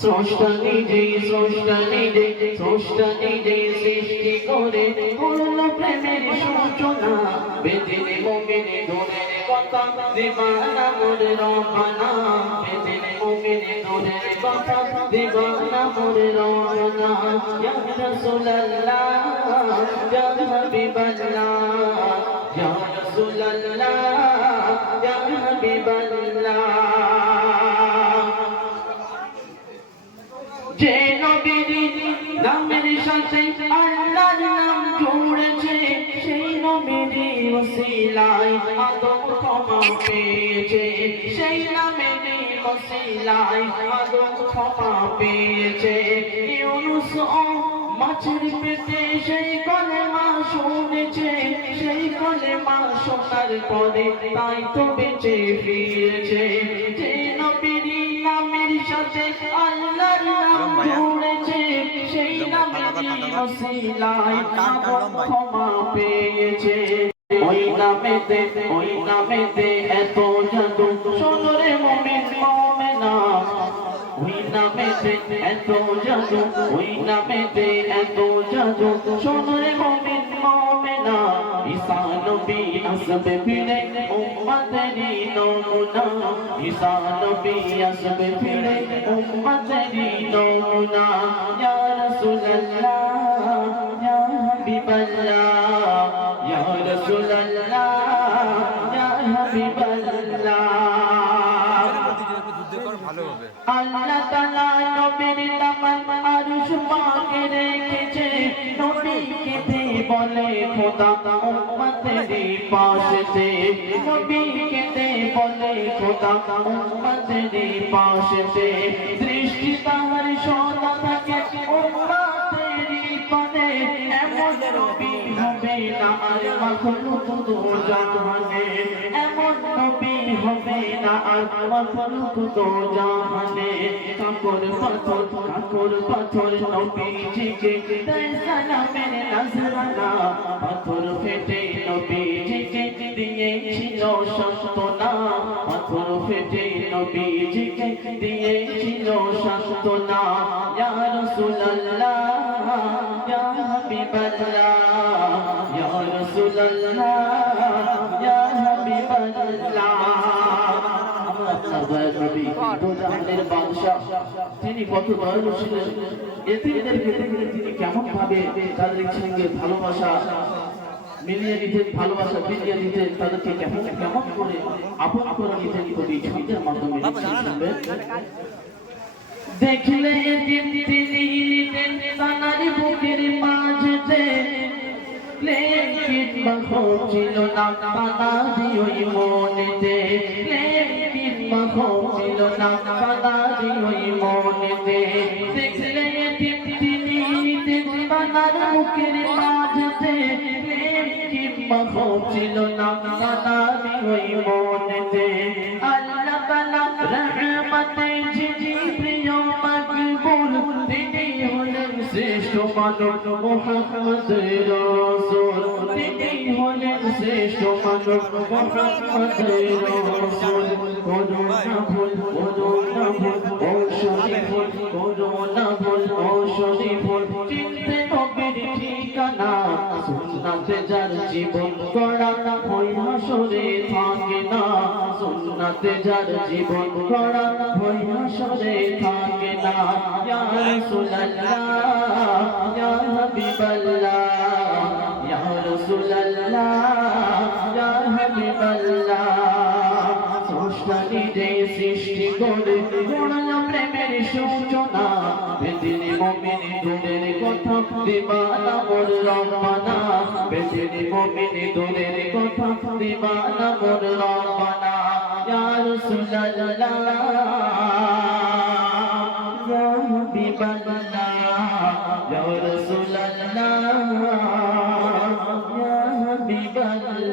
স্রষ্টা নিজে সৃষ্টি করে করলো প্রেমের সূচনা বেদিনে মুমিনে দূরের কথা দিবানা মোর রব্বানা বেদিনে মুমিনে দূরের কথা দিবানা মোর রব্বানা ইয়া রাসূলুল্লাহ ইয়া হাবিবাল্লাহ ইয়া রাসূলুল্লাহ ইয়া হাবিবাল্লাহ যে নবীর নামের সাথে আল্লাহর নাম জুড়েছে সেই নবীর ওসিলায় আদম ক্ষমা পেয়েছে সেই নামের ওসিলায় আদম ক্ষমা পেয়েছে ইউনুস ও মাছের পেটে সেই কলেমা শুনেছে সেই কলেমা শোনার পরে তাই তো বেঁচে ফিরেছে যে নবীর নামের সাথে আল্লাহর নাম জুড়েছে সেই নামের ওসিলায় আদম ক্ষমা পেয়েছে ওই নামেতে এত জাদু শোনো রে মুমিন মুমিনা ওই নামেতে এত জাদু ওই নামেতে এত জাদু শোনো রে মুমিন মুমিনা ঈসা নবী আসবে ফিরে উম্মতেরই নমুনা ঈসা নবী আসবে ফিরে উম্মতেরই নমুনা ইয়া রাসূলুল্লাহ ইয়া হাবিবাল্লাহ ইয়া রাসূলুল্লাহ ইয়া হাবিবাল্লাহ আল্লাহ তাআলা নবীর দামান আরশ পাকে রেখেছে নবীকে দিয়ে বলে খোদা উম্মতেরই পাশেতে নবীকে দিয়ে বলে খোদা উম্মতেরই পাশেতে দৃষ্টি তাহার সদা থাকে উম্মতেরই পানে এমন নবী হবে না আর মাখলুক দো জাহানে এমন নবী হবে না আর মাখলুক দো জাহানে কাকর পাথর নবীজিকে দেয় সালামের নজরানা পাথর ফেটে নবীজিকে দিয়েছিল সান্ত্বনা পাথর ফেটে নবীজিকে দিয়েছিল সান্ত্বনা ইয়া রাসূলুল্লাহ ইয়া হাবিবাল্লাহ ইয়া রাসূলুল্লাহ ইয়া হাবিবাল্লাহ তিনি কত দয়ালু ছিলেন এতিমদেরকে দেখলে তিনি কেমন ভাবে তাদের সঙ্গে ভালোবাসা মিলিয়ে নিতেন ভালোবাসা বিলিয়ে নিতেন তাদেরকে কেমন কেমন করে আপন করে নিতেন কবি ছন্দের মাধ্যমে দেখলে এতিম তিনি নিতেন তানার বুকের মাঝেতে লেকিন মাখো ছিল না তানারি ওই মনেতে লেকিন মাখো ছিল না তানারি ওই মনেতে দেখলে এতিম তিনি নিতেন তানার বুকের মাঝেতে লেকিন মাখো ছিল না তানারি ওই মনেতে আল্লাহ তাআলা রহমতে জি প্রিয় মকবুল তিনি হলেন শ্রেষ্ঠ মানব মুহাম্মদ রাসূল তিনি হলেন শ্রেষ্ঠ মানব মুহাম্মদ রাসূল করুণা ভুল ও শরীফুল করুণা ভুল ও শরীফুল চিনতে নবীর ঠিকানা সুন্নাতে যার জীবন গড়া ওই হাসরে থাকে না সুন্নাতে যার জীবন গড়া ওই হাসরে থাকে না ইয়া রাসূলুল্লাহ ইয়া হাবিবাল্লাহ ইয়া রাসূলুল্লাহ ইয়া হাবিবাল্লাহ স্রষ্টা নিজে সৃষ্টি করে গড়ল প্রেমের সূচনা বেদিনে মুমিনে দূরের কথা দিবানা মোর রব্বানা বেদিনে মুমিনে দূরের কথা দিবানা মোর রব্বানা ইয়া রাসূলুল্লাহ ইয়া হাবিবাল্লাহ ইয়া রাসূলুল্লাহ ইয়া হাবিবাল্লাহ